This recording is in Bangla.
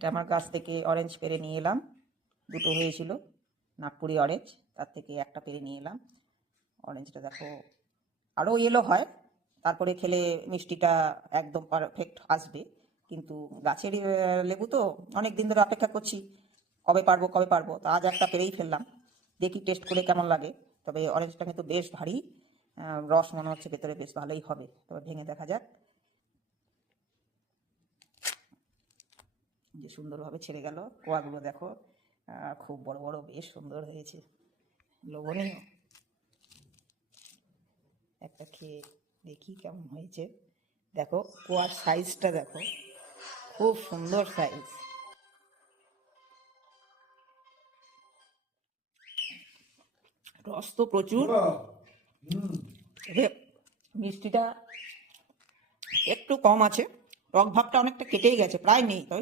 এটা আমার গাছ থেকে অরেঞ্জ পেড়ে নিয়ে এলাম, দুটো হয়েছিল নাগপুরি অরেঞ্জ, তার থেকে একটা পেড়ে নিয়ে এলাম। অরেঞ্জটা দেখো আরও ইয়েলো হয়, তারপরে খেলে মিষ্টিটা একদম পারফেক্ট আসবে। কিন্তু গাছের লেবু তো অনেক দিন ধরে অপেক্ষা করছি, কবে পারবো, তো আজ একটা পেরেই ফেললাম, দেখি টেস্ট করে কেমন লাগে। তবে অরেঞ্জটা কিন্তু বেশ ভারী, রস মনে হচ্ছে ভেতরে বেশ ভালোই হবে। তবে ভেঙে দেখা যাক। যে সুন্দরভাবে ছেড়ে গেল, কোয়াগুলো দেখো খুব বড় বড়, বেশ সুন্দর হয়েছে, লোভনীয়। একটা খেয়ে দেখি কেমন হয়েছে। দেখো কোয়ার সাইজটা দেখো, খুব সুন্দর সাইজ। রস তো প্রচুর, মিষ্টিটা একটু কম আছে, টক ভাবটা অনেকটা কেটেই গেছে, প্রায় নেই, তবে